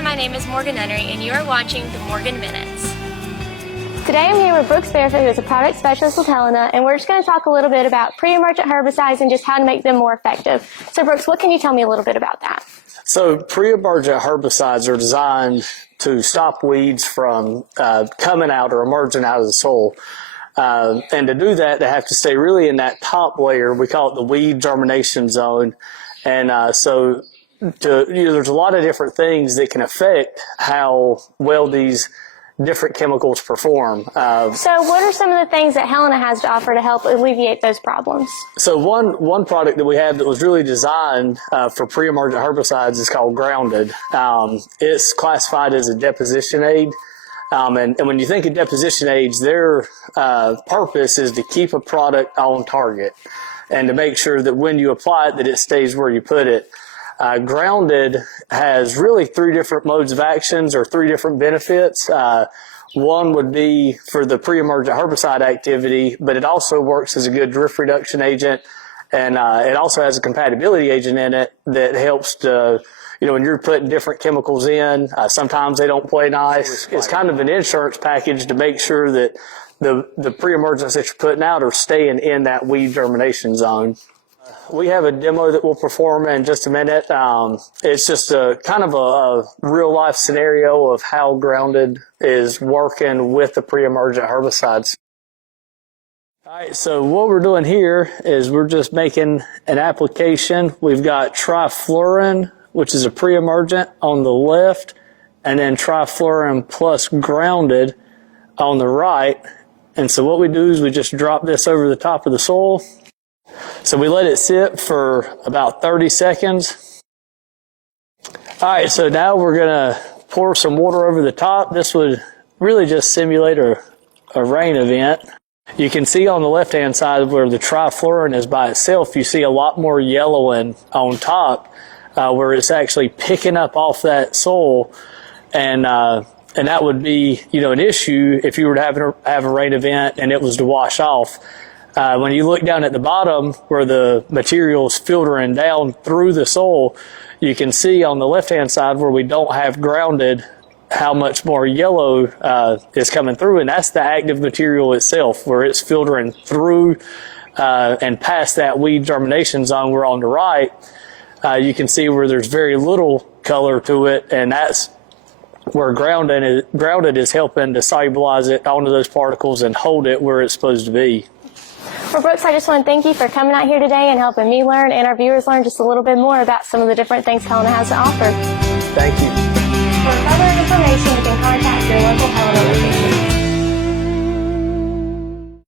Hi, my name is Morgan Unnery, and you are watching the Morgan Minutes. Today I'm here with Brooks Barefoot, who is a product specialist with Helena, and we're just going to talk a little bit about pre-emergent herbicides and just how to make them more effective. So Brooks, what can you tell me a little bit about that? So pre-emergent herbicides are designed to stop weeds from coming out or emerging out of the soil. And to do that, they have to stay really in that top layer. We call it the weed germination zone. And there's a lot of different things that can affect how well these different chemicals perform. So what are some of the things that Helena has to offer to help alleviate those problems? So one product that we have that was really designed for pre-emergent herbicides is called Grounded. It's classified as a deposition aid. And when you think of deposition aids, their purpose is to keep a product on target and to make sure that when you apply it, that it stays where you put it. Grounded has really three different modes of actions or three different benefits. One would be for the pre-emergent herbicide activity, but it also works as a good drift reduction agent, and it also has a compatibility agent in it that helps to, when you're putting different chemicals in, sometimes they don't play nice. It's kind of an insurance package to make sure that the pre-emergents that you're putting out are staying in that weed germination zone. We have a demo that we'll perform in just a minute. It's just a kind of a real life scenario of how Grounded is working with the pre-emergent herbicides. All right, so what we're doing here is we're just making an application. We've got trifluorin, which is a pre-emergent, on the left, and then trifluorin plus Grounded on the right. And so what we do is we just drop this over the top of the soil. So we let it sit for about 30 seconds. All right, so now we're going to pour some water over the top. This would really just simulate a rain event. You can see on the left-hand side where the trifluorin is by itself, you see a lot more yellowing on top where it's actually picking up off that soil. And that would be, an issue if you were to have a rain event and it was to wash off. When you look down at the bottom where the material is filtering down through the soil, you can see on the left-hand side where we don't have Grounded how much more yellow is coming through, and that's the active material itself where it's filtering through and past that weed germination zone. Where on the right, you can see where there's very little color to it, and that's where Grounded is helping to solubilize it onto those particles and hold it where it's supposed to be. Well, Brooks, I just want to thank you for coming out here today and helping me learn and our viewers learn just a little bit more about some of the different things Helena has to offer. Thank you.